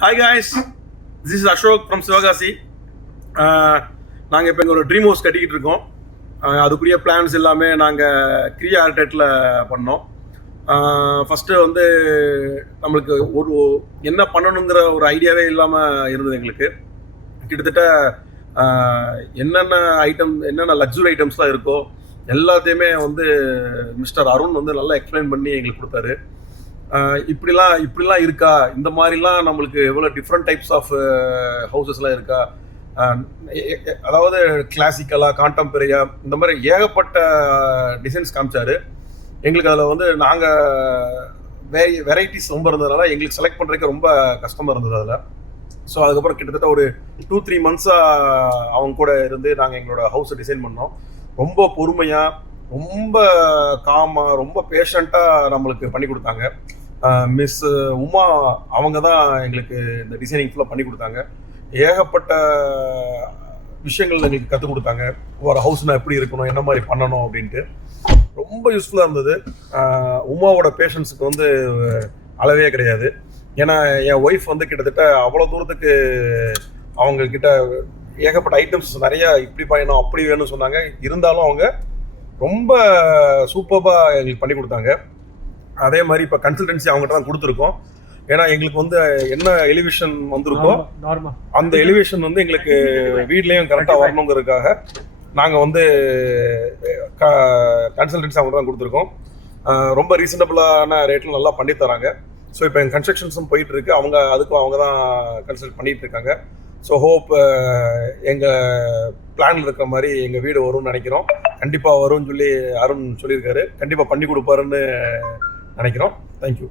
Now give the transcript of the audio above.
Hi guys, this is Ashok from Sivagasi. நாங்கள் இப்போ எங்கள் ஒரு ட்ரீம் ஹவுஸ் கட்டிக்கிட்டு இருக்கோம். அதுக்குரிய பிளான்ஸ் எல்லாமே நாங்கள் கிரியா ஆர்டெட்டில் பண்ணோம். ஃபஸ்ட்டு வந்து நம்மளுக்கு ஒரு என்ன பண்ணணுங்கிற ஒரு ஐடியாவே இல்லாமல் இருந்தது எங்களுக்கு. கிட்டத்தட்ட என்னென்ன லக்ஸுரி ஐட்டம்ஸ்லாம் இருக்கோ எல்லாத்தையுமே வந்து மிஸ்டர் அருண் வந்து நல்லா எக்ஸ்பிளைன் பண்ணி எங்களுக்கு கொடுத்தாரு. இப்படிலாம் இருக்கா, இந்த மாதிரிலாம் நம்மளுக்கு எவ்வளோ டிஃப்ரெண்ட் டைப்ஸ் ஆஃப் ஹவுசஸ்லாம் இருக்கா, அதாவது கிளாசிக்கலாக கான்டெம்பரரியாக இந்த மாதிரி ஏகப்பட்ட டிசைன்ஸ் காமிச்சாரு எங்களுக்கு. அதில் வந்து நாங்கள் வெரைட்டிஸ் ரொம்ப இருந்ததுனால எங்களுக்கு செலக்ட் பண்ணுறதுக்கு ரொம்ப கஷ்டமாக இருந்தது அதில். ஸோ அதுக்கப்புறம் கிட்டத்தட்ட ஒரு 2-3 மந்த்ஸாக அவங்க கூட இருந்து நாங்கள் எங்களோட ஹவுஸை டிசைன் பண்ணோம். ரொம்ப பொறுமையாக, ரொம்ப காமாக, ரொம்ப பேஷண்ட்டாக நம்மளுக்கு பண்ணி கொடுத்தாங்க. மிஸ் உமா அவங்க தான் எங்களுக்கு இந்த டிசைனிங் ஃபுல்லாக பண்ணி கொடுத்தாங்க. ஏகப்பட்ட விஷயங்கள் எங்களுக்கு கற்றுக் கொடுத்தாங்க. ஒரு ஹவுஸ்னால் எப்படி இருக்கணும், என்ன மாதிரி பண்ணணும் அப்படின்ட்டு ரொம்ப யூஸ்ஃபுல்லாக இருந்தது. உமாவோட பேஷன்ஸுக்கு வந்து அளவே கிடையாது. ஏன்னா என் ஒய்ஃப் வந்து கிட்டத்தட்ட அவ்வளோ தூரத்துக்கு அவங்கக்கிட்ட ஏகப்பட்ட ஐட்டம்ஸ் நிறையா இப்படி பண்ணணும் அப்படி வேணும்னு சொன்னாங்க. இருந்தாலும் அவங்க ரொம்ப சூப்பராக எங்களுக்கு பண்ணி கொடுத்தாங்க. அதே மாதிரி இப்போ கன்சல்டன்சி அவங்ககிட்ட தான் கொடுத்துருக்கோம். ஏன்னா எங்களுக்கு வந்து என்ன எலிவேஷன் வந்திருக்கோ அந்த எலிவேஷன் வந்து எங்களுக்கு வீட்லேயும் கரெக்டாக வரணுங்கிறதுக்காக நாங்கள் வந்து கன்சல்டன்சி அவங்ககிட்ட தான் கொடுத்துருக்கோம். ரொம்ப ரீசனபிளான ரேட்டில் நல்லா பண்ணி தராங்க. ஸோ இப்போ எங்கள் கன்ஸ்ட்ரக்ஷன்ஸும் போயிட்டுருக்கு. அவங்க தான் கன்சல்ட் பண்ணிகிட்டு இருக்காங்க. ஸோ ஹோப் எங்கள் பிளானில் இருக்கிற மாதிரி எங்கள் வீடு வரும்னு நினைக்கிறோம். கண்டிப்பாக வரும்னு சொல்லி அருண் சொல்லியிருக்காரு. கண்டிப்பாக பண்ணி கொடுப்பாருன்னு நினைக்கிறோம். தேங்க்யூ.